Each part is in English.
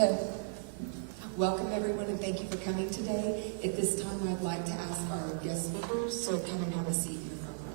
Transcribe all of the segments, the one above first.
to welcome everyone and thank you for coming today. At this time, I'd like to ask our guest speakers to come and have a seat in the front row.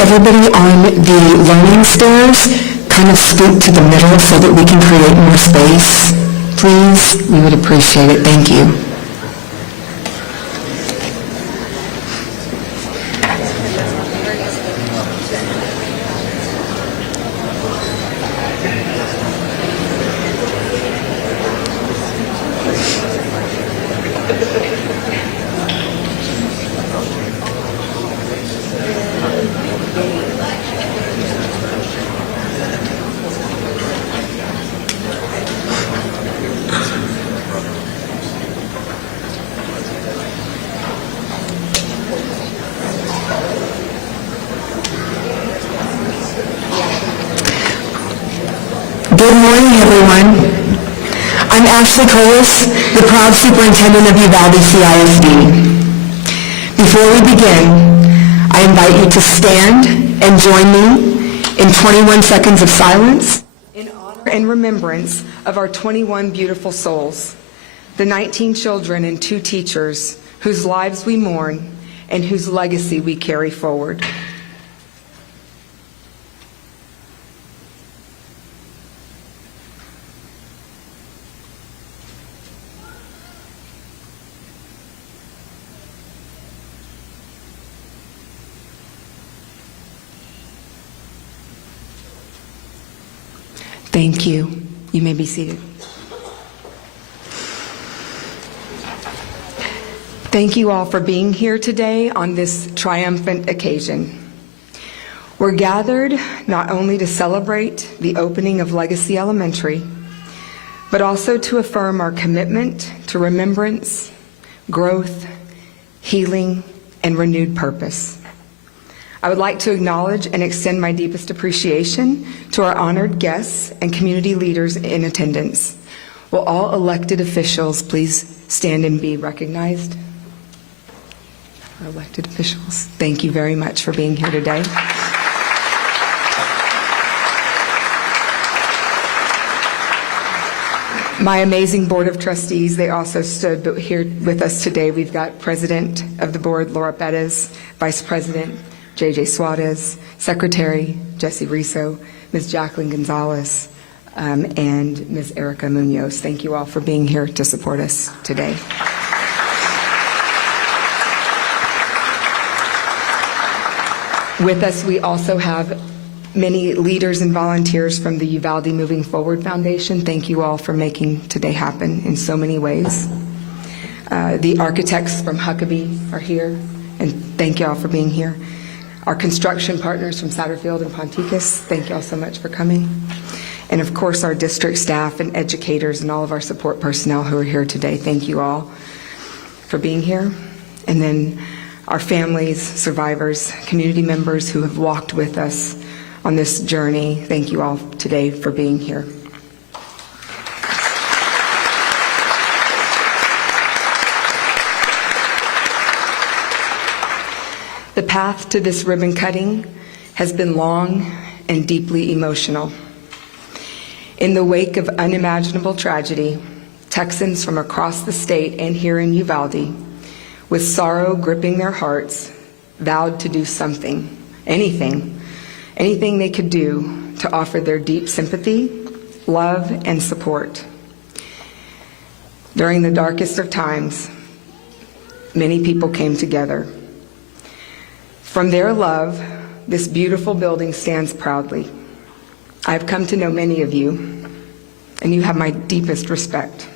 Everybody on the learning stairs kind of scoot to the middle so that we can create more space, please. We would appreciate it. Thank you. everyone. I'm Ashley Colas, the proud superintendent of Uvalde CISD. Before we begin, I invite you to stand and join me in 21 seconds of silence in honor and remembrance of our 21 beautiful souls, the 19 children and 2 teachers whose lives we mourn and whose legacy we carry forward. Thank you. You may be seated. Thank you all for being here today on this triumphant occasion. We're gathered not only to celebrate the opening of Legacy Elementary, but also to affirm our commitment to remembrance, growth, healing, and renewed purpose. I would like to acknowledge and extend my deepest appreciation to our honored guests and community leaders in attendance. Will all elected officials please stand and be recognized? Our elected officials, thank you very much for being here today. My amazing Board of Trustees, they also stood here with us today. We've got President of the Board, Laura Bettis, Vice President, J.J. Suarez, Secretary Jesse Riso, Ms. Jacqueline Gonzalez, and Ms. Erica Munoz. Thank you all for being here to support us today. With us, we also have many leaders and volunteers from the Uvalde Moving Forward Foundation. Thank you all for making today happen in so many ways. The architects from Huckabee are here, and thank you all for being here. Our construction partners from Satterfield and Ponticus, thank you all so much for coming. And of course, our district staff and educators and all of our support personnel who are here today, thank you all for being here. And then our families, survivors, community members who have walked with us on this journey, thank you all today for being here. The path to this ribbon cutting has been long and deeply emotional. In the wake of unimaginable tragedy, Texans from across the state and here in Uvalde, with sorrow gripping their hearts, vowed to do something, anything they could do to offer their deep sympathy, love, and support. During the darkest of times, many people came together. From their love, this beautiful building stands proudly. I've come to know many of you, and you have my deepest respect.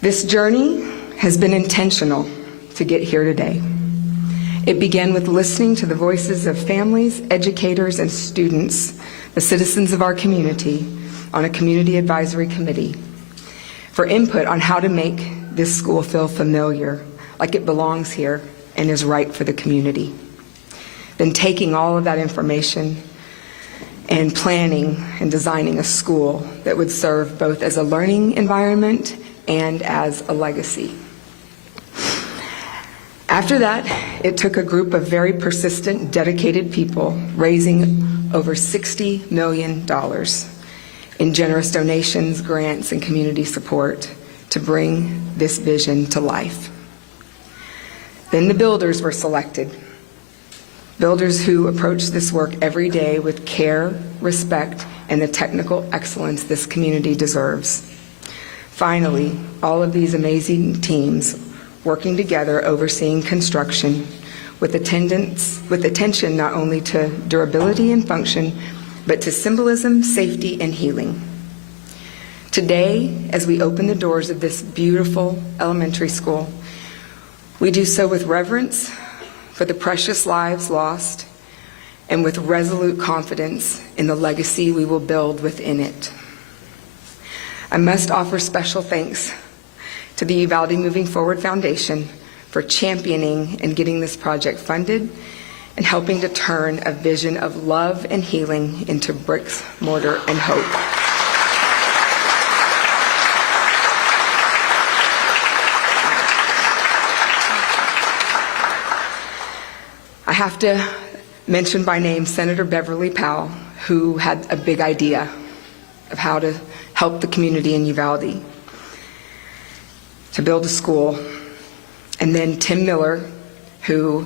This journey has been intentional to get here today. It began with listening to the voices of families, educators, and students, the citizens of our community, on a community advisory committee for input on how to make this school feel familiar, like it belongs here and is right for the community. Then taking all of that information and planning and designing a school that would serve both as a learning environment and as a legacy. After that, it took a group of very persistent, dedicated people raising over $60 million in generous donations, grants, and community support to bring this vision to life. Then the builders were selected. Builders who approach this work every day with care, respect, and the technical excellence this community deserves. Finally, all of these amazing teams working together, overseeing construction with attention not only to durability and function, but to symbolism, safety, and healing. Today, as we open the doors of this beautiful elementary school, we do so with reverence for the precious lives lost and with resolute confidence in the legacy we will build within it. I must offer special thanks to the Uvalde Moving Forward Foundation for championing and getting this project funded and helping to turn a vision of love and healing into bricks, mortar, and hope. I have to mention by name Senator Beverly Powell, who had a big idea of how to help the community in Uvalde to build a school. And then Tim Miller, who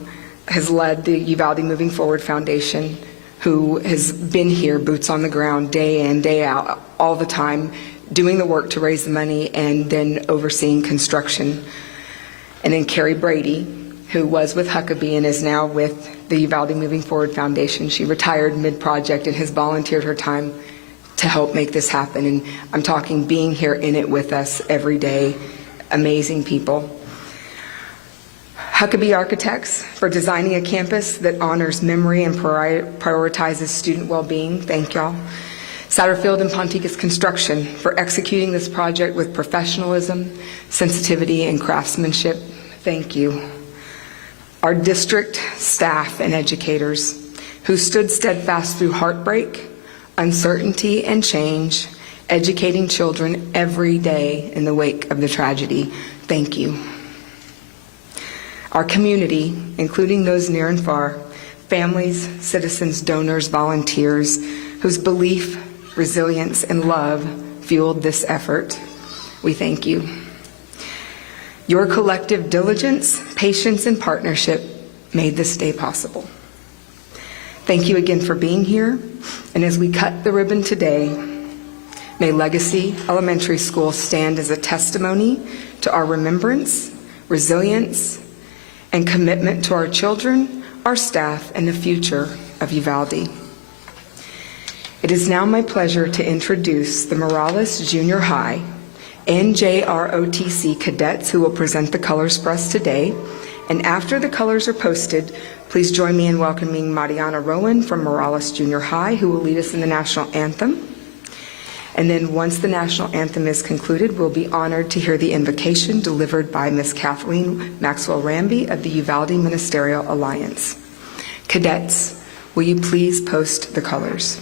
has led the Uvalde Moving Forward Foundation, who has been here, boots on the ground, day in, day out, all the time, doing the work to raise the money and then overseeing construction. And then Carrie Brady, who was with Huckabee and is now with the Uvalde Moving Forward Foundation. She retired mid-project and has volunteered her time to help make this happen. And I'm talking being here in it with us every day. Amazing people. Huckabee Architects for designing a campus that honors memory and prioritizes student well-being. Thank y'all. Satterfield and Ponticus Construction for executing this project with professionalism, sensitivity, and craftsmanship. Thank you. Our district staff and educators who stood steadfast through heartbreak, uncertainty, and change, educating children every day in the wake of the tragedy. Thank you. Our community, including those near and far, families, citizens, donors, volunteers, whose belief, resilience, and love fueled this effort. We thank you. Your collective diligence, patience, and partnership made this day possible. Thank you again for being here. And as we cut the ribbon today, may Legacy Elementary School stand as a testimony to our remembrance, resilience, and commitment to our children, our staff, and the future of Uvalde. It is now my pleasure to introduce the Morales Junior High NJROTC cadets who will present the colors for us today. And after the colors are posted, please join me in welcoming Mariana Rowan from Morales Junior High, who will lead us in the national anthem. And then once the national anthem is concluded, we'll be honored to hear the invocation delivered by Ms. Kathleen Maxwell-Ramby of the Uvalde Ministerial Alliance. Cadets, will you please post the colors?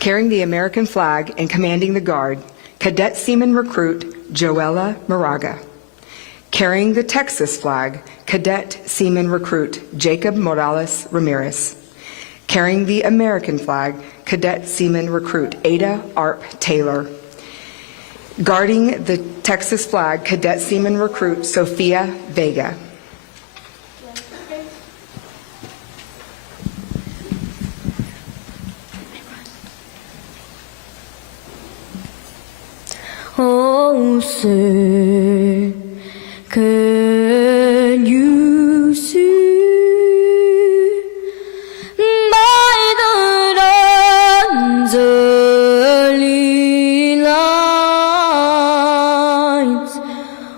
Carrying the American flag and commanding the guard, Cadet Seaman Recruit Joella Moraga. Carrying the Texas flag, Cadet Seaman Recruit Jacob Morales Ramirez. Carrying the American flag, Cadet Seaman Recruit Ada Arp Taylor. Guarding the Texas flag, Cadet Seaman Recruit Sofia Vega. Oh, sir, can you see by the dawn's early light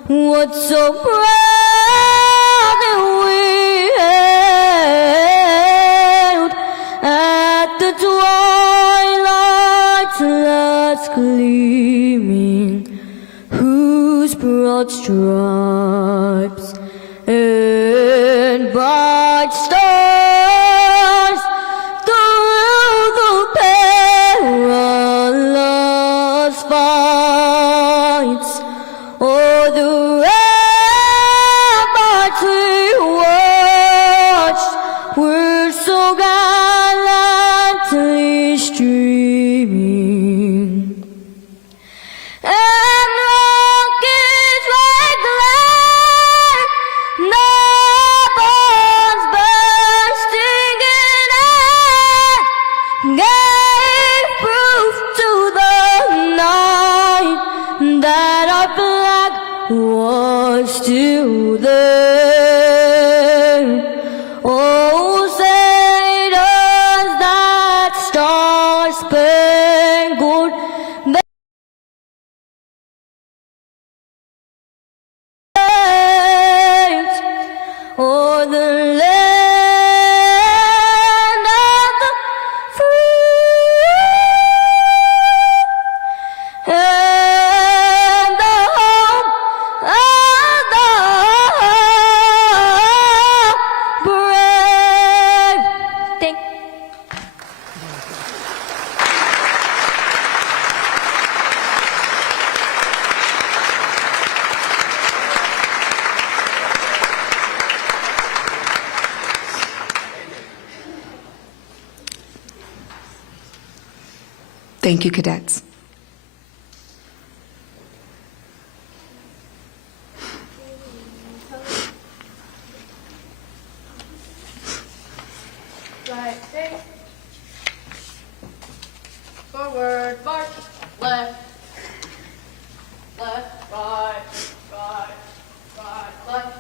what so proudly we hailed at the twilight's last gleaming, whose broad stripes and bright stars through the perilous fights o'er the ramparts we watched were so gallantly streaming. And rockets like glare, no bombs bursting in air, gave proof to the night that our flag was still there. Oh, say does that star-spangled or the land of the free. Thank you, cadets. Right, hey. Forward, march. Left. Left, right, right, right, left.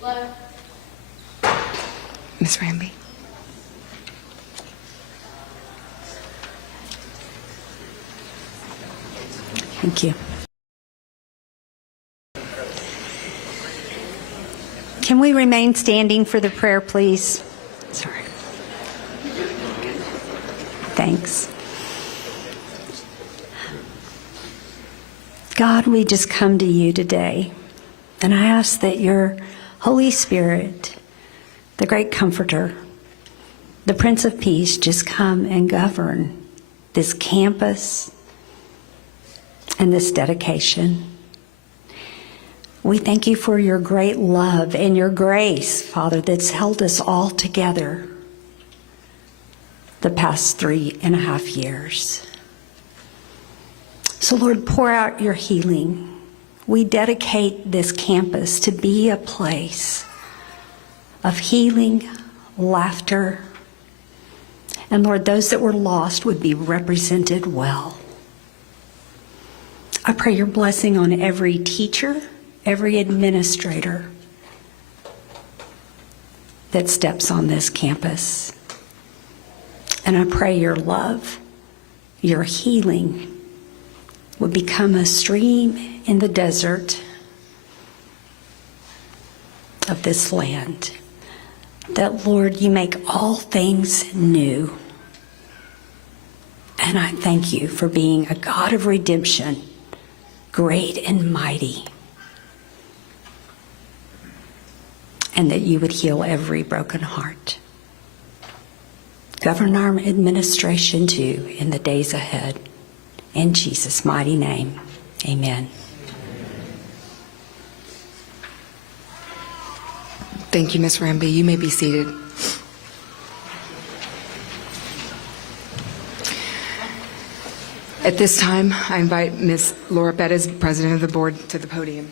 Left. Ms. Ramby. Thank you. Can we remain standing for the prayer, please? Sorry. Thanks. God, we just come to you today, and I ask that your Holy Spirit, the great comforter, the Prince of Peace, just come and govern this campus and this dedication. We thank you for your great love and your grace, Father, that's held us all together the past 3.5 years. So, Lord, pour out your healing. We dedicate this campus to be a place of healing, laughter, and Lord, those that were lost would be represented well. I pray your blessing on every teacher, every administrator that steps on this campus. And I pray your love, your healing would become a stream in the desert of this land. That, Lord, you make all things new. And I thank you for being a God of redemption, great and mighty, and that you would heal every broken heart. Govern our administration too in the days ahead. In Jesus' mighty name, amen. Thank you, Ms. Ramby. You may be seated. At this time, I invite Ms. Laura Bettis, President of the Board, to the podium.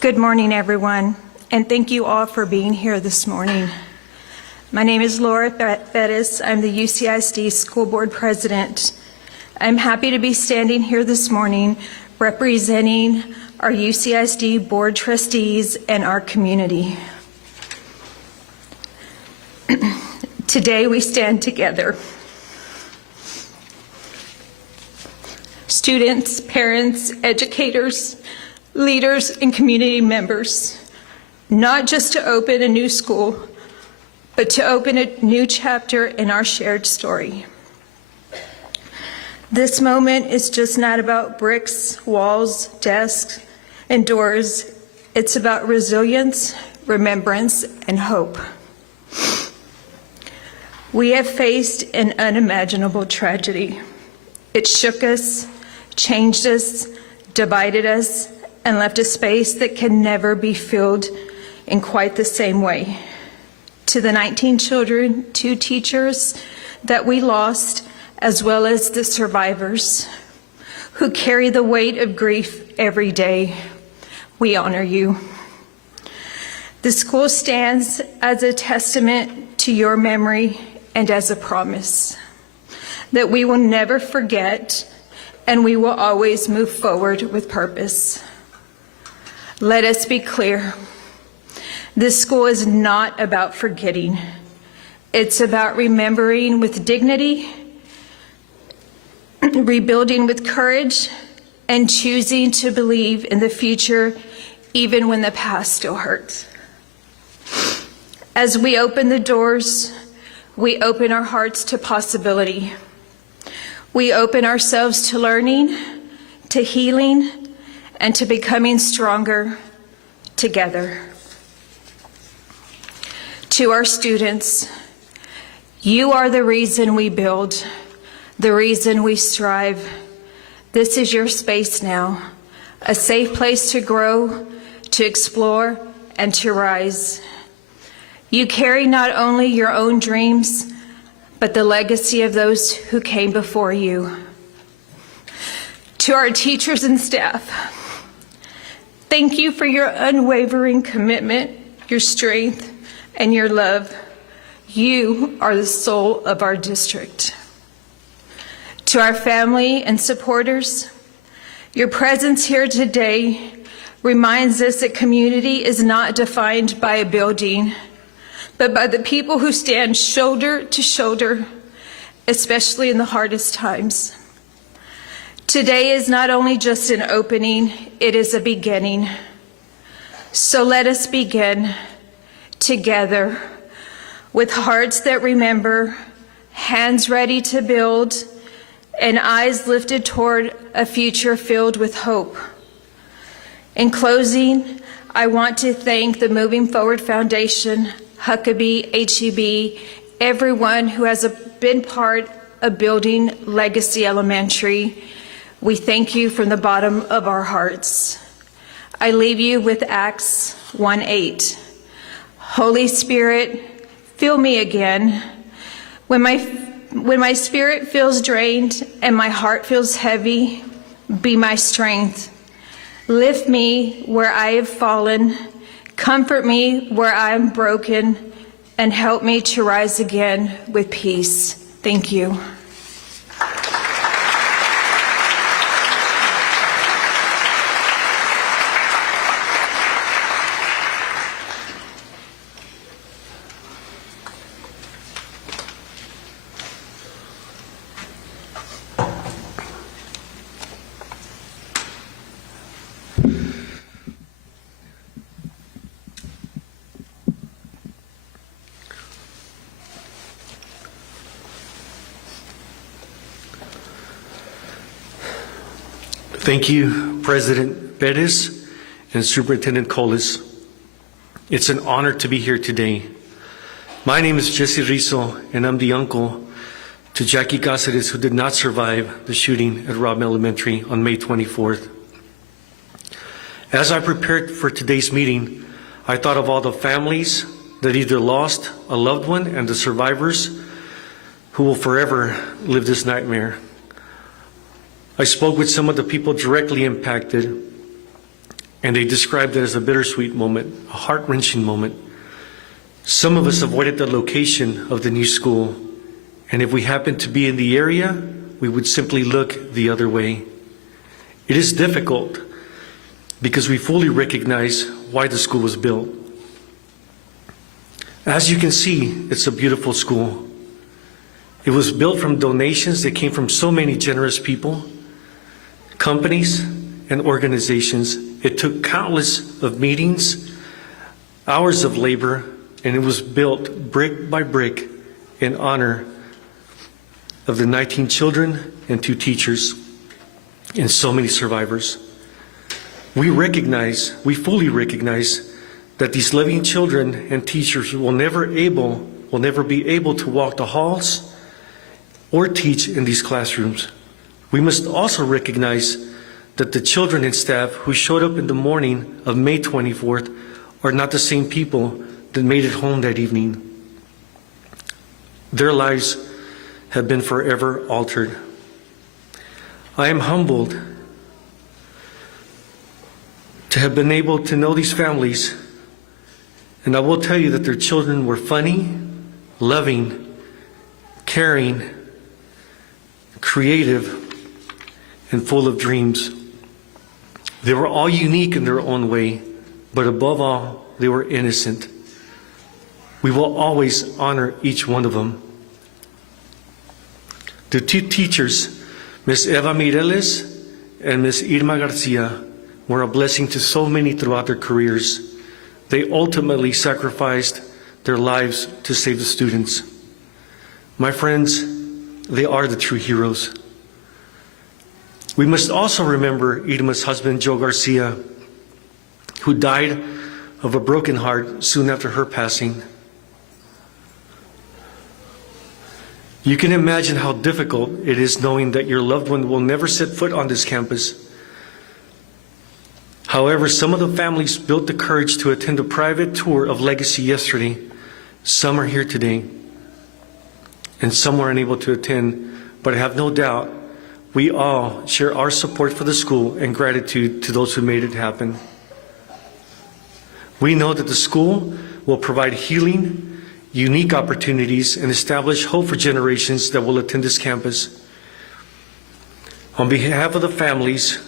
Good morning, everyone, and thank you all for being here this morning. My name is Laura Bettis. I'm the UCISD School Board President. I'm happy to be standing here this morning representing our UCISD Board trustees and our community. Today we stand together. Students, parents, educators, leaders, and community members, not just to open a new school, but to open a new chapter in our shared story. This moment is just not about bricks, walls, desks, and doors. It's about resilience, remembrance, and hope. We have faced an unimaginable tragedy. It shook us, changed us, divided us, and left a space that can never be filled in quite the same way. To the 19 children, 2 teachers that we lost, as well as the survivors who carry the weight of grief every day, we honor you. The school stands as a testament to your memory and as a promise that we will never forget and we will always move forward with purpose. Let us be clear. This school is not about forgetting. It's about remembering with dignity, rebuilding with courage, and choosing to believe in the future even when the past still hurts. As we open the doors, we open our hearts to possibility. We open ourselves to learning, to healing, and to becoming stronger together. To our students, you are the reason we build, the reason we strive, This is your space now, a safe place to grow, to explore, and to rise. You carry not only your own dreams, but the legacy of those who came before you. To our teachers and staff, thank you for your unwavering commitment, your strength, and your love. You are the soul of our district. To our family and supporters, your presence here today reminds us that community is not defined by a building, but by the people who stand shoulder to shoulder, especially in the hardest times. Today is not only just an opening, it is a beginning. So let us begin together with hearts that remember, hands ready to build, and eyes lifted toward a future filled with hope. In closing, I want to thank the Moving Forward Foundation, Huckabee, HEB, everyone who has been part of building Legacy Elementary. We thank you from the bottom of our hearts. I leave you with Acts 1:8. Holy Spirit, fill me again. When my spirit feels drained and my heart feels heavy, be my strength. Lift me where I have fallen, comfort me where I am broken, and help me to rise again with peace. Thank you. Thank you, President Perez and Superintendent Colas. It's an honor to be here today. My name is Jesse Rizzo, and I'm the uncle to Jackie Cáceres, who did not survive the shooting at Robb Elementary on May 24th. As I prepared for today's meeting, I thought of all the families that either lost a loved one and the survivors who will forever live this nightmare. I spoke with some of the people directly impacted, and they described it as a bittersweet moment, a heart-wrenching moment. Some of us avoided the location of the new school, and if we happened to be in the area, we would simply look the other way. It is difficult because we fully recognize why the school was built. As you can see, it's a beautiful school. It was built from donations that came from so many generous people, companies, and organizations. It took countless of meetings, hours of labor, and it was built brick by brick in honor of the 19 children and 2 teachers and so many survivors. We fully recognize that these living children and teachers will never be able to walk the halls or teach in these classrooms. We must also recognize that the children and staff who showed up in the morning of May 24th are not the same people that made it home that evening. Their lives have been forever altered. I am humbled to have been able to know these families, and I will tell you that their children were funny, loving, caring, creative, and full of dreams. They were all unique in their own way, but above all, they were innocent. We will always honor each one of them. The 2 teachers, Ms. Eva Mireles and Ms. Irma Garcia, were a blessing to so many throughout their careers. They ultimately sacrificed their lives to save the students. My friends, they are the true heroes. We must also remember Irma's husband, Joe Garcia, who died of a broken heart soon after her passing. You can imagine how difficult it is knowing that your loved one will never set foot on this campus. However, some of the families built the courage to attend a private tour of Legacy yesterday. Some are here today, and some were unable to attend, but I have no doubt we all share our support for the school and gratitude to those who made it happen. We know that the school will provide healing, unique opportunities, and establish hope for generations that will attend this campus. On behalf of the families,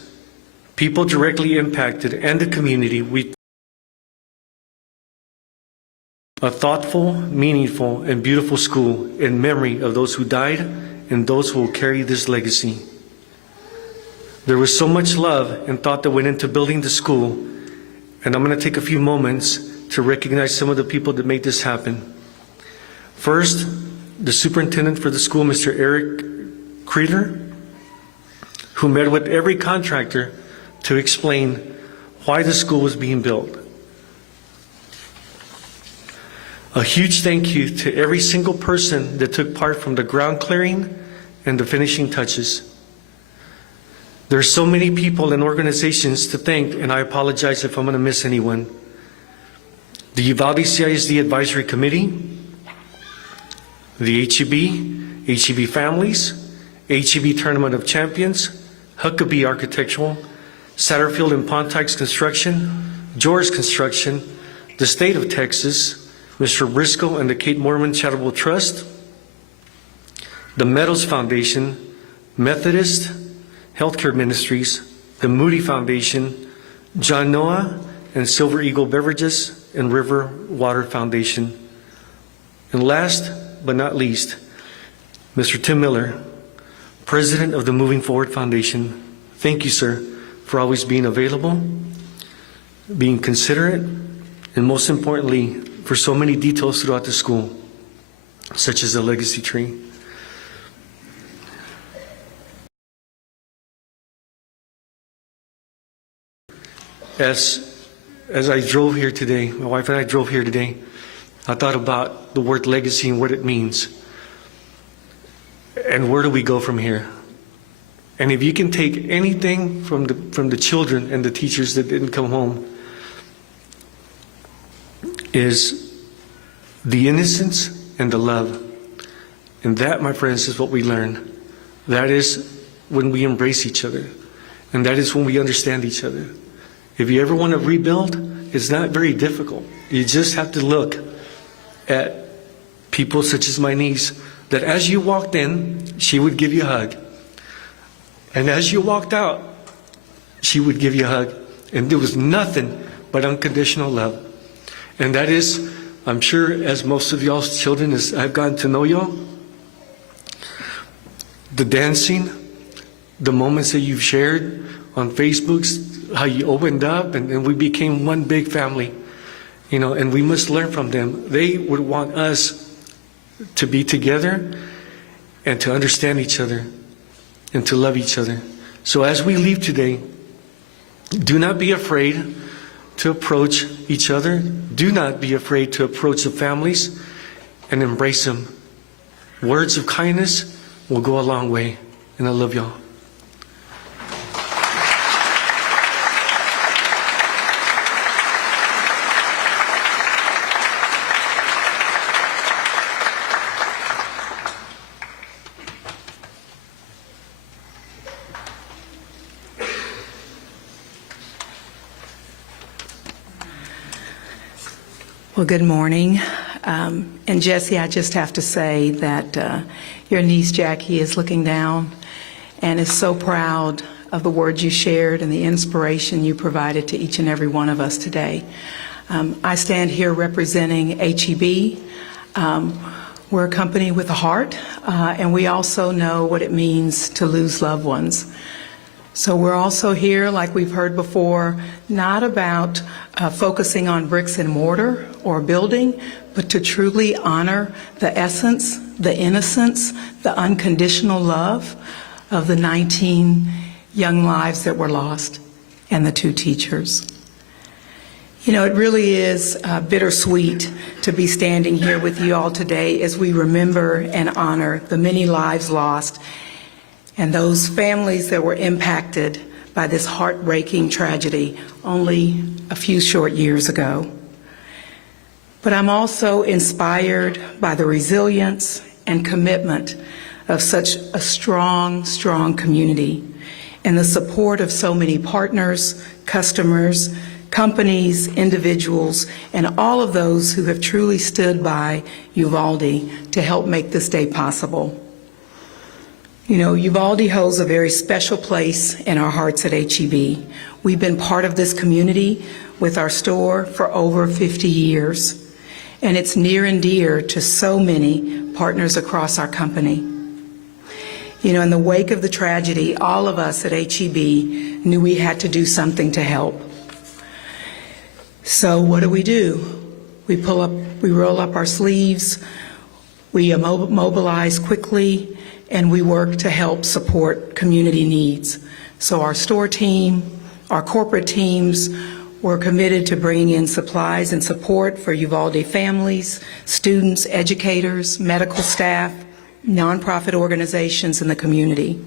people directly impacted, and the community, we a thoughtful, meaningful, and beautiful school in memory of those who died and those who will carry this legacy. There was so much love and thought that went into building the school, and I'm going to take a few moments to recognize some of the people that made this happen. First, the superintendent for the school, Mr. Eric Creeder, who met with every contractor to explain why the school was being built. A huge thank you to every single person that took part from the ground clearing and the finishing touches. There are so many people and organizations to thank, and I apologize if I'm going to miss anyone. The Uvalde CISD Advisory Committee, the HEB families, HEB Tournament of Champions, Huckabee Architectural, Satterfield and Pontiac's Construction, George Construction, the State of Texas, Mr. Briscoe and the Kate Mormon Charitable Trust, the Meadows Foundation, Methodist Healthcare Ministries, the Moody Foundation, John Noah and Silver Eagle Beverages, and River Water Foundation. And last but not least, Mr. Tim Miller, President of the Moving Forward Foundation. Thank you, sir, for always being available, being considerate, and most importantly, for so many details throughout the school, such as the legacy tree. As I drove here today, my wife and I drove here today, I thought about the word legacy and what it means. And where do we go from here? And if you can take anything from the children and the teachers that didn't come home, is the innocence and the love. And that, my friends, is what we learn. That is when we embrace each other. And that is when we understand each other. If you ever want to rebuild, it's not very difficult. You just have to look at people such as my niece, that as you walked in, she would give you a hug. And as you walked out, she would give you a hug. And there was nothing but unconditional love. And that is, I'm sure, as most of y'all's children, as I've gotten to know y'all, the dancing, the moments that you've shared on Facebook, how you opened up, and we became one big family, you know, and we must learn from them. They would want us to be together and to understand each other and to love each other. So as we leave today, do not be afraid to approach each other. Do not be afraid to approach the families and embrace them. Words of kindness will go a long way. And I love y'all. Well, good morning. And Jesse, I just have to say that your niece Jackie is looking down and is so proud of the words you shared and the inspiration you provided to each and every one of us today. I stand here representing HEB. We're a company with a heart, and we also know what it means to lose loved ones. So we're also here, like we've heard before, not about focusing on bricks and mortar or building, but to truly honor the essence, the innocence, the unconditional love of the 19 young lives that were lost and the 2 teachers. You know, it really is bittersweet to be standing here with you all today as we remember and honor the many lives lost and those families that were impacted by this heartbreaking tragedy only a few short years ago. But I'm also inspired by the resilience and commitment of such a strong, strong community and the support of so many partners, customers, companies, individuals, and all of those who have truly stood by Uvalde to help make this day possible. You know, Uvalde holds a very special place in our hearts at HEB. We've been part of this community with our store for over 50 years, and it's near and dear to so many partners across our company. You know, in the wake of the tragedy, all of us at HEB knew we had to do something to help. So what do? We roll up our sleeves, we mobilize quickly, and we work to help support community needs. So our store team, our corporate teams were committed to bringing in supplies and support for Uvalde families, students, educators, medical staff, nonprofit organizations in the community.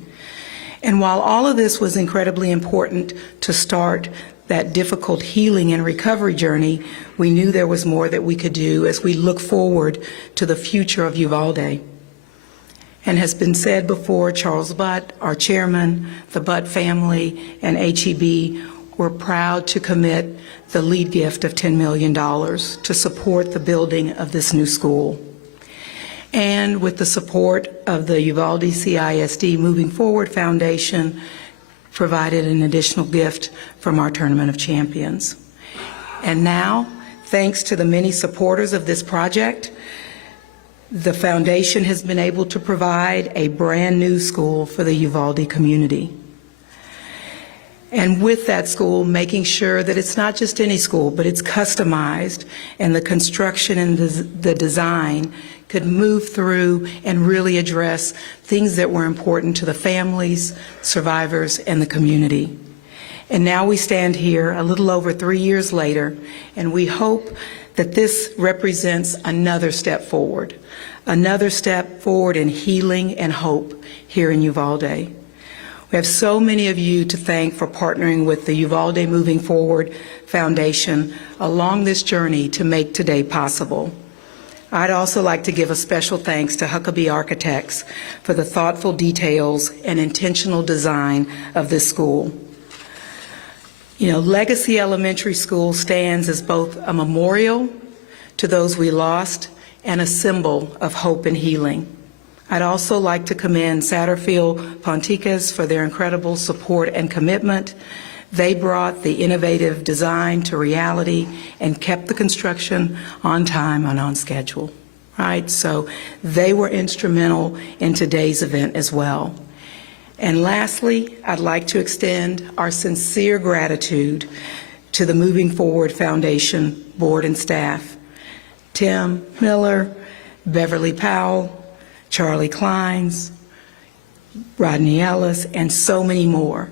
And while all of this was incredibly important to start that difficult healing and recovery journey, we knew there was more that we could do as we look forward to the future of Uvalde. And has been said before, Charles Butt, our chairman, the Butt family, and HEB were proud to commit the lead gift of $10 million to support the building of this new school. And with the support of the Uvalde CISD Moving Forward Foundation, provided an additional gift from our Tournament of Champions. And now, thanks to the many supporters of this project, the foundation has been able to provide a brand new school for the Uvalde community. And with that school, making sure that it's not just any school, but it's customized, and the construction and the design could move through and really address things that were important to the families, survivors, and the community. And now we stand here a little over 3 years later, and we hope that this represents another step forward in healing and hope here in Uvalde. We have so many of you to thank for partnering with the Uvalde Moving Forward Foundation along this journey to make today possible. I'd also like to give a special thanks to Huckabee Architects for the thoughtful details and intentional design of this school. You know, Legacy Elementary School stands as both a memorial to those we lost and a symbol of hope and healing. I'd also like to commend Satterfield Ponticus for their incredible support and commitment. They brought the innovative design to reality and kept the construction on time and on schedule, right? So they were instrumental in today's event as well. And lastly, I'd like to extend our sincere gratitude to the Moving Forward Foundation board and staff, Tim Miller, Beverly Powell, Charlie Kleins, Rodney Ellis, and so many more.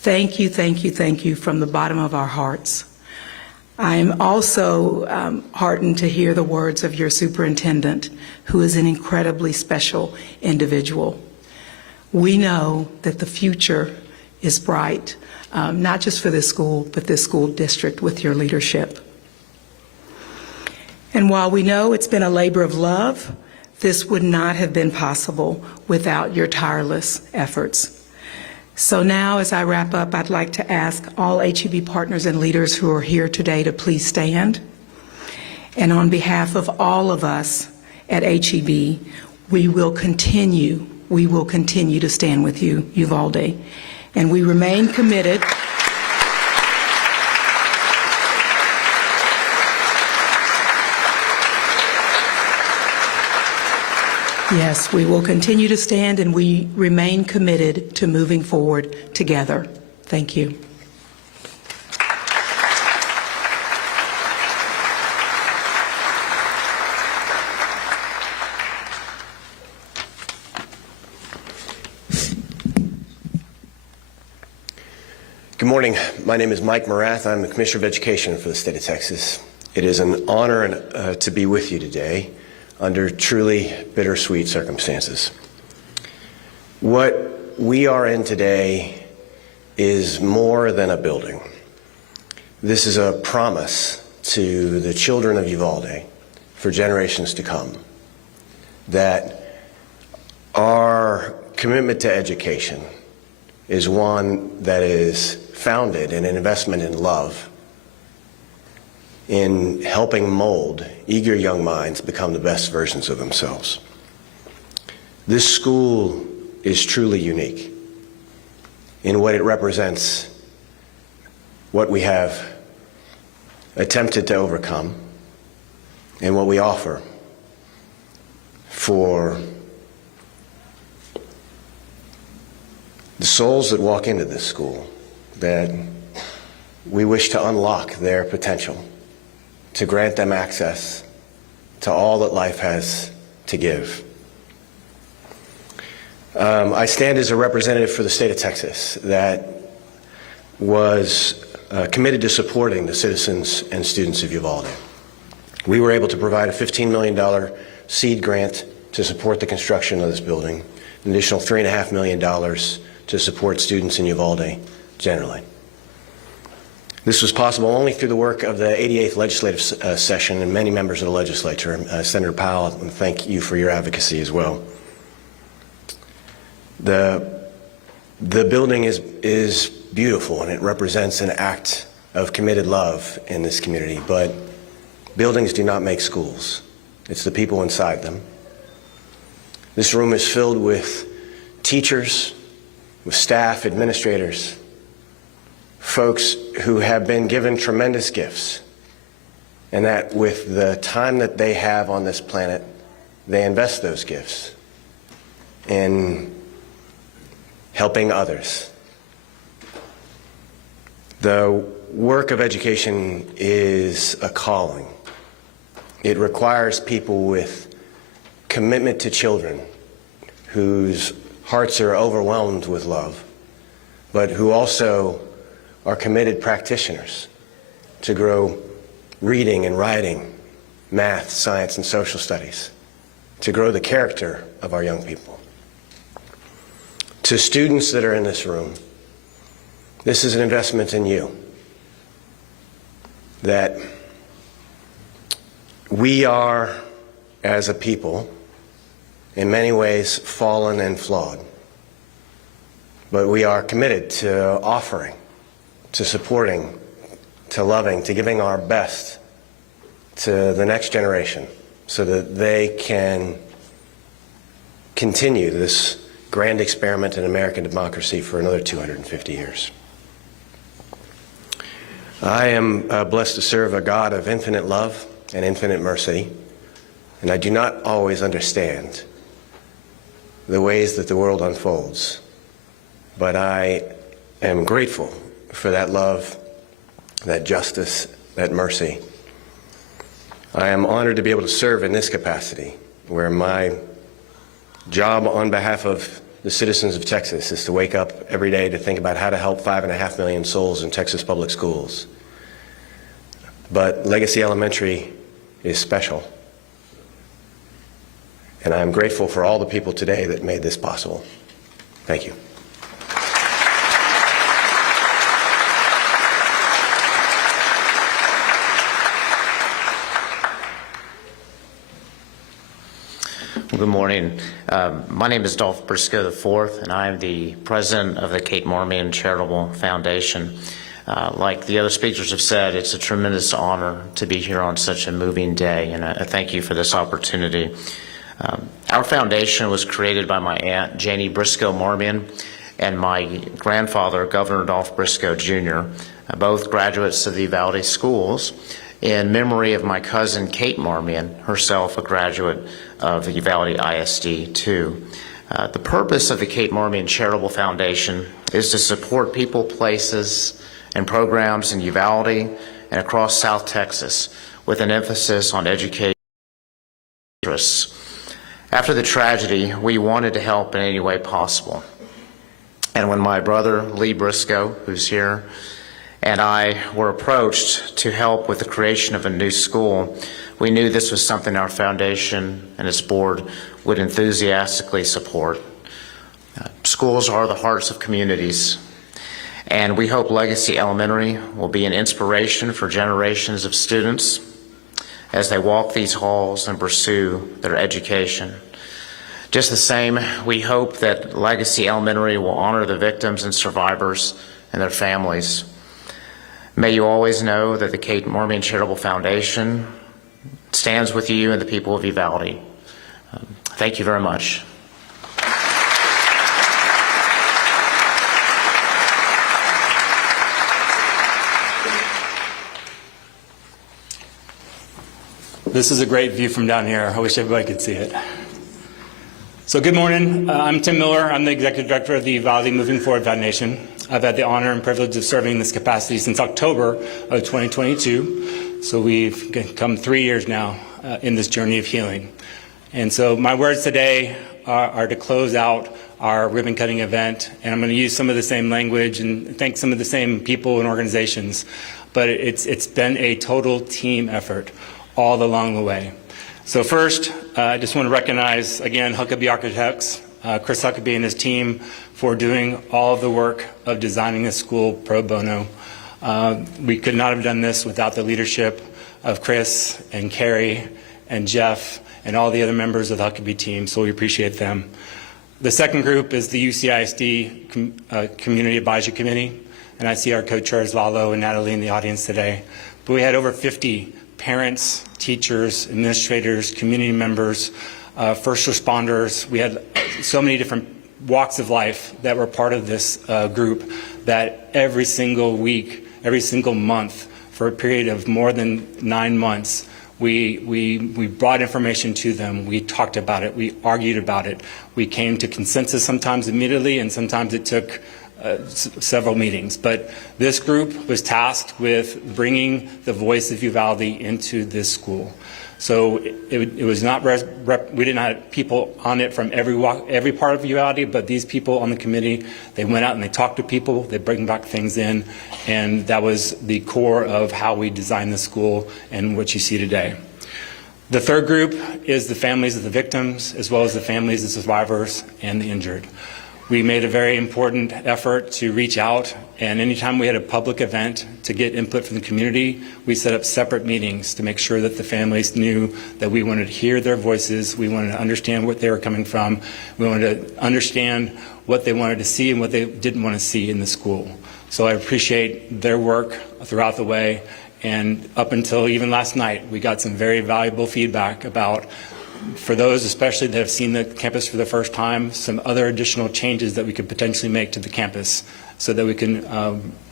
Thank you, thank you, thank you from the bottom of our hearts. I am also heartened to hear the words of your superintendent, who is an incredibly special individual. We know that the future is bright, not just for this school, but this school district with your leadership. And while we know it's been a labor of love, this would not have been possible without your tireless efforts. So now, as I wrap up, I'd like to ask all HEB partners and leaders who are here today to please stand. And on behalf of all of us at HEB, we will continue to stand with you, Uvalde. And we remain committed Yes, we will continue to stand, and we remain committed to moving forward together. Thank you. Good Good morning. My name is Mike Morath. I'm the Commissioner of Education for the state of Texas. It is an honor to be with you today under truly bittersweet circumstances. What we are in today is more than a building. This is a promise to the children of Uvalde for generations to come that our commitment to education is one that is founded in an investment in love, in helping mold eager young minds become the best versions of themselves. This school is truly unique in what it represents, what we have attempted to overcome, and what we offer for the souls that walk into this school, that we wish to unlock their potential, to grant them access to all that life has to give. I stand as a representative for the state of Texas that was committed to supporting the citizens and students of Uvalde. We were able to provide a $15 million seed grant to support the construction of this building, an additional $3.5 million to support students in Uvalde generally. This was possible only through the work of the 88th legislative session and many members of the legislature. Senator Powell, thank you for your advocacy as well. The building is beautiful, and it represents an act of committed love in this community, but buildings do not make schools. It's the people inside them. This room is filled with teachers, with staff, administrators, folks who have been given tremendous gifts, and that with the time that they have on this planet, they invest those gifts in helping others. The work of education is a calling. It requires people with commitment to children whose hearts are overwhelmed with love, but who also are committed practitioners to grow reading and writing, math, science, and social studies, to grow the character of our young people. To students that are in this room, this is an investment in you, that we are, as a people, in many ways fallen and flawed, but we are committed to offering, to supporting, to loving, to giving our best to the next generation so that they can continue this grand experiment in American democracy for another 250 years. I am blessed to serve a God of infinite love and infinite mercy, and I do not always understand the ways that the world unfolds, but I am grateful for that love, that justice, that mercy. I am honored to be able to serve in this capacity, where my job on behalf of the citizens of Texas is to wake up every day to think about how to help 5.5 million souls in Texas public schools. But Legacy Elementary is special, and I'm grateful for all the people today that made this possible. Thank you. Good morning. My name is Dolph Briscoe IV, and I'm the president of the Kate Marmion Charitable Foundation. Like the other speakers have said, it's a tremendous honor to be here on such a moving day, and I thank you for this opportunity. Our foundation was created by my aunt, Janie Briscoe Marmion, and my grandfather, Governor Dolph Briscoe Jr., both graduates of the Uvalde schools, in memory of my cousin, Kate Marmion, herself a graduate of the Uvalde ISD too. The purpose of the Kate Marmion Charitable Foundation is to support people, places, and programs in Uvalde and across South Texas with an emphasis on education interests. After the tragedy, we wanted to help in any way possible. And when my brother, Lee Briscoe, who's here, and I were approached to help with the creation of a new school, we knew this was something our foundation and its board would enthusiastically support. Schools are the hearts of communities, and we hope Legacy Elementary will be an inspiration for generations of students as they walk these halls and pursue their education. Just the same, we hope that Legacy Elementary will honor the victims and survivors and their families. May you always know that the Kate Marmion Charitable Foundation stands with you and the people of Uvalde. Thank you very much. This is a great view from down here. I wish everybody could see it. So good morning. I'm Tim Miller. I'm the Executive Director of the Uvalde Moving Forward Foundation. I've had the honor and privilege of serving in this capacity since October of 2022. So we've come 3 years now in this journey of healing. And so my words today are to close out our ribbon cutting event. And I'm going to use some of the same language and thank some of the same people and organizations. But it's been a total team effort all along the way. So first, I just want to recognize, again, Huckabee Architects, Chris Huckabee and his team for doing all of the work of designing this school pro bono. We could not have done this without the leadership of Chris and Carrie and Jeff and all the other members of the Huckabee team, so we appreciate them. The second group is the UCISD Community Advisory Committee, and I see our co-chairs Lalo and Natalie in the audience today. But we had over 50 parents, teachers, administrators, community members, first responders. We had so many different walks of life that were part of this group that every single week, every single month, for a period of more than 9 months, we brought information to them. We talked about it. We argued about it. We came to consensus sometimes immediately, and sometimes it took several meetings. But this group was tasked with bringing the voice of Uvalde into this school. So it was not, we didn't have people on it from every part of Uvalde, but these people on the committee, they went out and they talked to people, they bring back things in, and that was the core of how we designed the school and what you see today. The third group is the families of the victims, as well as the families of survivors and the injured. We made a very important effort to reach out, and anytime we had a public event to get input from the community, we set up separate meetings to make sure that the families knew that we wanted to hear their voices, we wanted to understand where they were coming from, we wanted to understand what they wanted to see and what they didn't want to see in the school. So I appreciate their work throughout the way, and up until even last night, we got some very valuable feedback about, for those especially that have seen the campus for the first time, some other additional changes that we could potentially make to the campus so that we can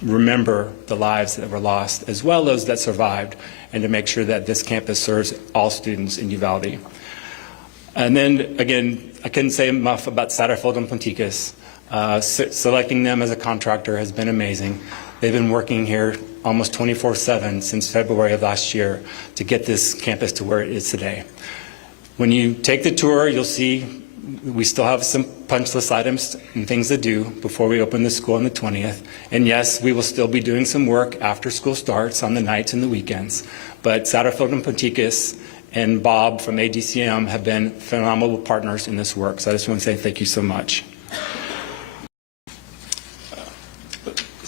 remember the lives that were lost as well as that survived, and to make sure that this campus serves all students in Uvalde. And then again, I couldn't say enough about Satterfield and Ponticus. Selecting them as a contractor has been amazing. They've been working here almost 24/7 since February of last year to get this campus to where it is today. When you take the tour, you'll see we still have some punch list items and things to do before we open the school on the 20th. And yes, we will still be doing some work after school starts on the nights and the weekends. But Satterfield and Ponticus and Bob from ADCM have been phenomenal partners in this work. So I just want to say thank you so much.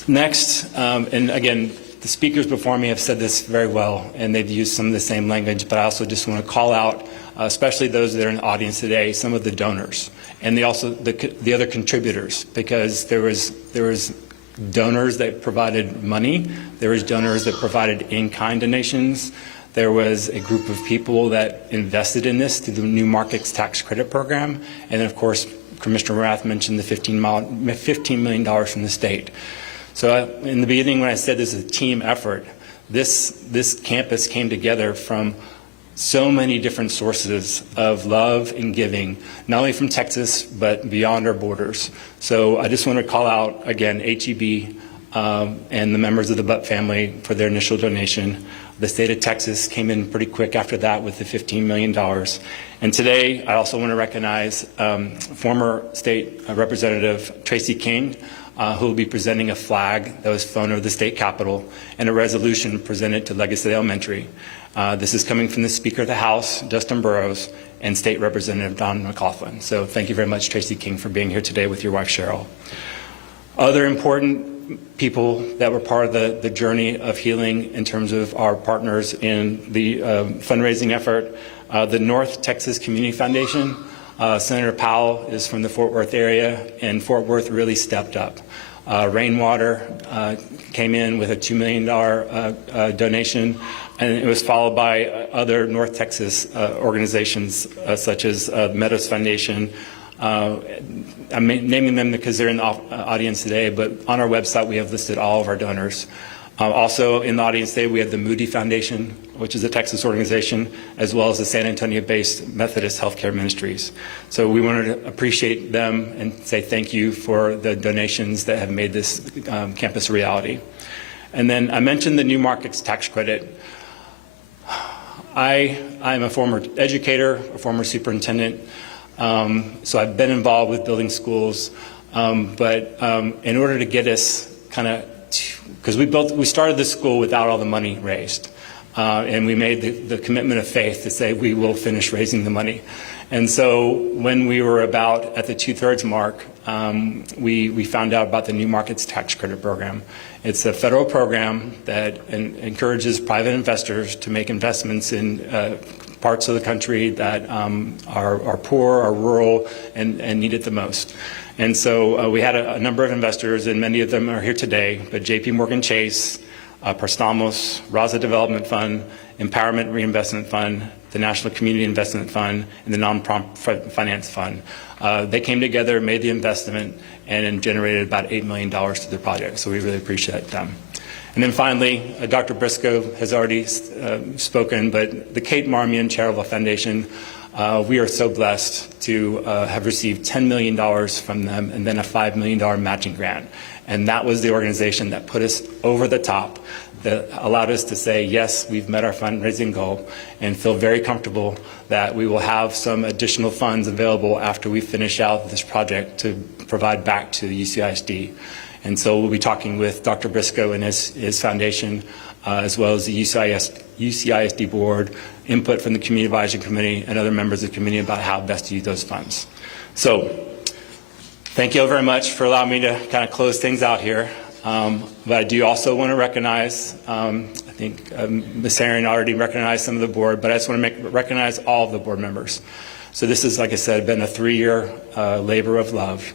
Next, and again, the speakers before me have said this very well, and they've used some of the same language, but I also just want to call out, especially those that are in the audience today, some of the donors, and the other contributors, because there was donors that provided money, there was donors that provided in-kind donations, there was a group of people that invested in this through the New Markets Tax Credit Program, and then of course, Commissioner Rath mentioned the $15 million from the state. So in the beginning when I said this is a team effort, this campus came together from so many different sources of love and giving, not only from Texas, but beyond our borders. So I just want to call out, again, HEB, and the members of the Butt family for their initial donation. The state of Texas came in pretty quick after that with the $15 million. And today, I also want to recognize former state representative Tracy King, who will be presenting a flag that was flown over the state capitol and a resolution presented to Legacy Elementary. This is coming from the Speaker of the House, Justin Burrows, and State Representative Don McLaughlin. So thank you very much, Tracy King, for being here today with your wife, Cheryl. Other important people that were part of the journey of healing in terms of our partners in the fundraising effort, the North Texas Community Foundation. Senator Powell is from the Fort Worth area, and Fort Worth really stepped up. Rainwater came in with a $2 million donation, and it was followed by other North Texas organizations such as Meadows Foundation. I'm naming them because they're in the audience today, but on our website we have listed all of our donors. Also in the audience today we have the Moody Foundation, which is a Texas organization, as well as the San Antonio-based Methodist Healthcare Ministries. So we wanted to appreciate them and say thank you for the donations that have made this campus a reality. And then I mentioned the New Markets Tax Credit. I'm a former educator, a former superintendent, so I've been involved with building schools, but in order to get us kind of, because we started this school without all the money raised, and we made the commitment of faith to say we will finish raising the money. And so when we were about at the 2/3 mark, we found out about the New Markets Tax Credit Program. It's a federal program that encourages private investors to make investments in parts of the country that are poor, are rural, and need it the most. And so we had a number of investors, and many of them are here today, but JP Morgan Chase, Prestamos, Raza Development Fund, Empowerment Reinvestment Fund, the National Community Investment Fund, and the Non-Profit Finance Fund. They came together, made the investment, and generated about $8 million to the project, so we really appreciate them. And then finally, Dr. Briscoe has already spoken, but the Kate Marmion Charitable Foundation, we are so blessed to have received $10 million from them and then a $5 million matching grant. And that was the organization that put us over the top, that allowed us to say, yes, we've met our fundraising goal, and feel very comfortable that we will have some additional funds available after we finish out this project to provide back to the UCISD. And so we'll be talking with Dr. Briscoe and his foundation, as well as the UCISD board, input from the Community Advisory Committee and other members of the committee about how best to use those funds. So thank you all very much for allowing me to kind of close things out here. But I do also want to recognize, I think Ms. Herring already recognized some of the board, but I just want to recognize all of the board members. So this is, like I said, been a 3-year labor of love.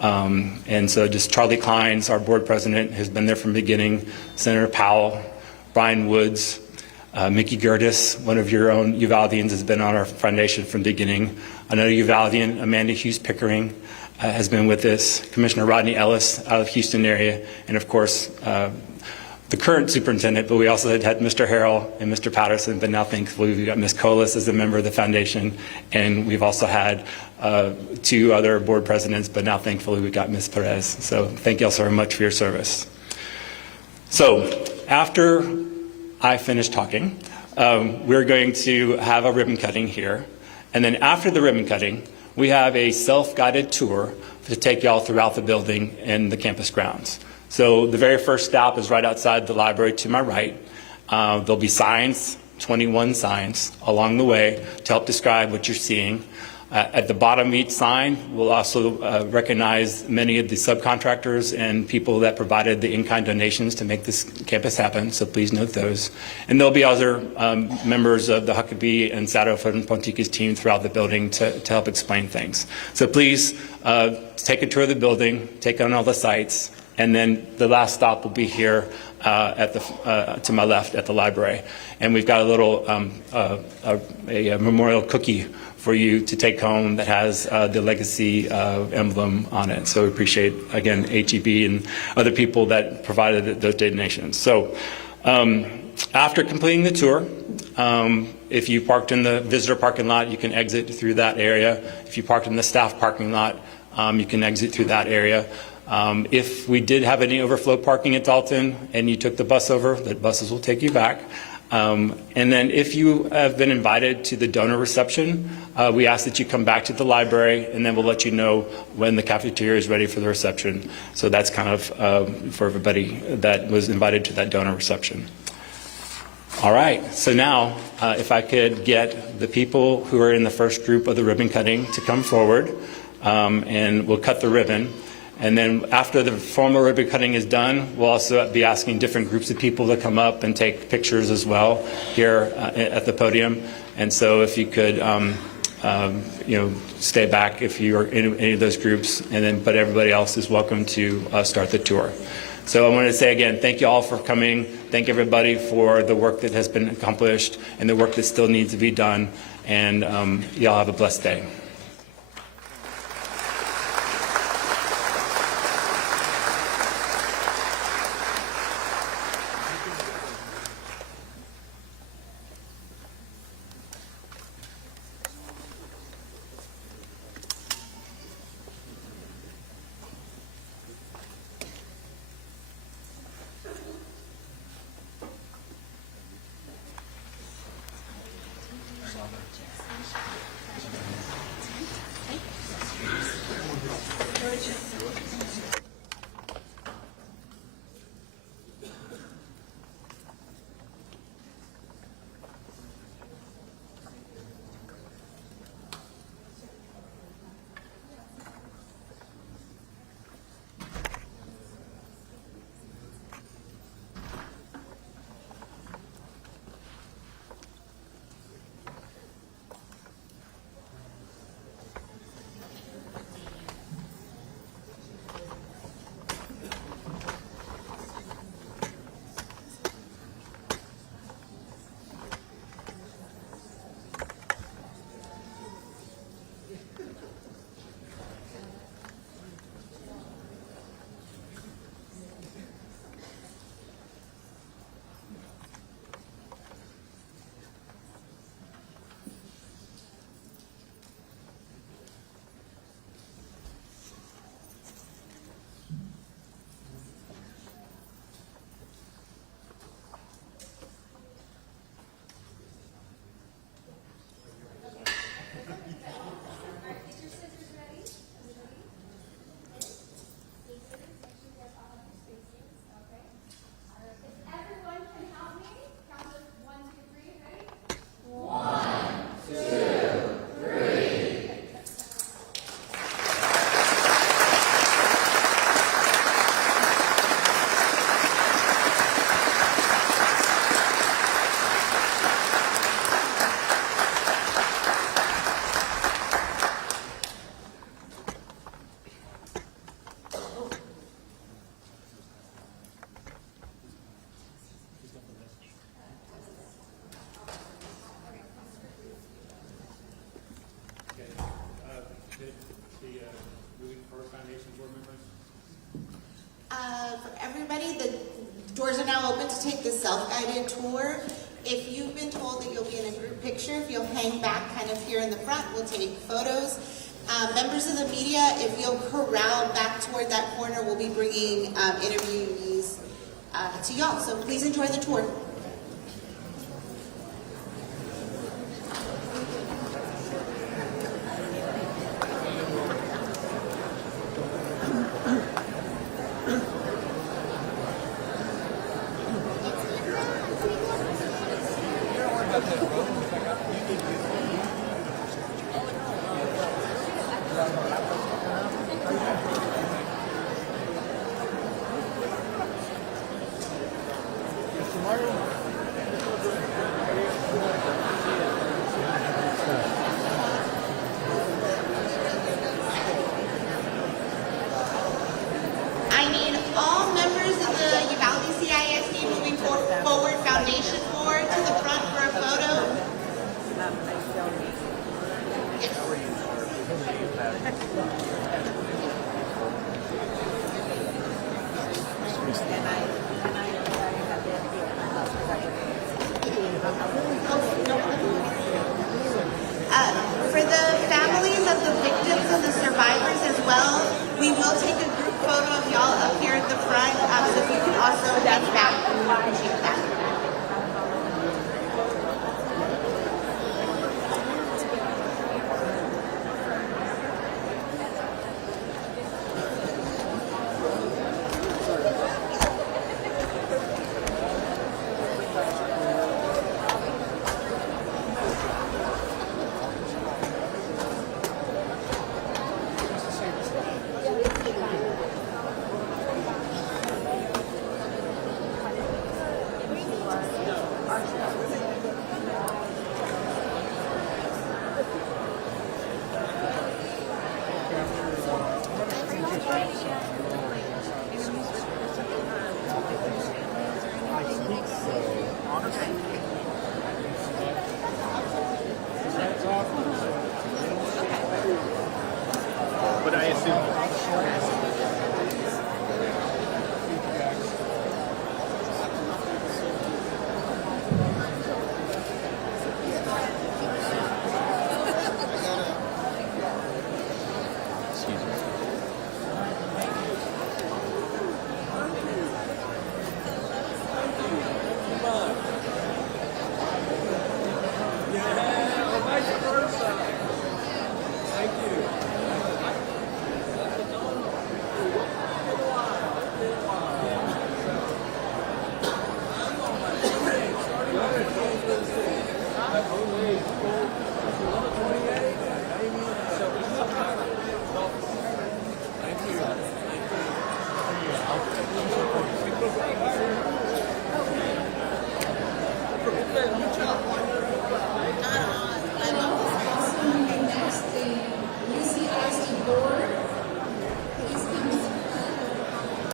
And so just Charlie Kleins, our board president, has been there from the beginning, Senator Powell, Brian Woods, Mickey Gertis, one of your own Uvaldians, has been on our foundation from the beginning. Another Uvaldian, Amanda Hughes Pickering, has been with us, Commissioner Rodney Ellis out of the Houston area, and of course the current superintendent, but we also had Mr. Harrell and Mr. Patterson, but now thankfully we've got Ms. Colas as a member of the foundation, and we've also had 2 other board presidents, but now thankfully we've got Ms. Perez. So thank you all so very much for your service. So after I finish talking, we're going to have a ribbon cutting here, and then after the ribbon cutting, we have a self-guided tour to take y'all throughout the building and the campus grounds. So the very first stop is right outside the library to my right. There'll be signs, 21 signs along the way to help describe what you're seeing. At the bottom of each sign, we'll also recognize many of the subcontractors and people that provided the in-kind donations to make this campus happen, so please note those. And there'll be other members of the Huckabee and Sato and Pontica's team throughout the building to help explain things. So please take a tour of the building, take on all the sites, and then the last stop will be here to my left at the library. And we've got a little a memorial cookie for you to take home that has the legacy emblem on it. So we appreciate, again, HEB and other people that provided those donations. So after completing the tour, if you parked in the visitor parking lot, you can exit through that area. If you parked in the staff parking lot, you can exit through that area. If we did have any overflow parking at Dalton and you took the bus over, the buses will take you back. And then if you have been invited to the donor reception, we ask that you come back to the library, and then we'll let you know when the cafeteria is ready for the reception. So that's kind of for everybody that was invited to that donor reception. All right, so now if I could get the people who are in the first group of the ribbon cutting to come forward, and we'll cut the ribbon. And then after the formal ribbon cutting is done, we'll also be asking different groups of people to come up and take pictures as well here at the podium. And so if you could, stay back if you are in any of those groups, but everybody else is welcome to start the tour. So I want to say again, thank you all for coming. Thank everybody for the work that has been accomplished and the work that still needs to be done. And y'all have a blessed day. Doors are now open to take the self-guided tour. If you've been told that you'll be in a group picture, if you'll hang back kind of here in the front, we'll take photos. Members of the media, if you'll corral back toward that corner, we'll be bringing interviewees to y'all. So please enjoy the tour. I need all members of the Uvalde CISD moving forward foundation floor to the front for a photo. Yes.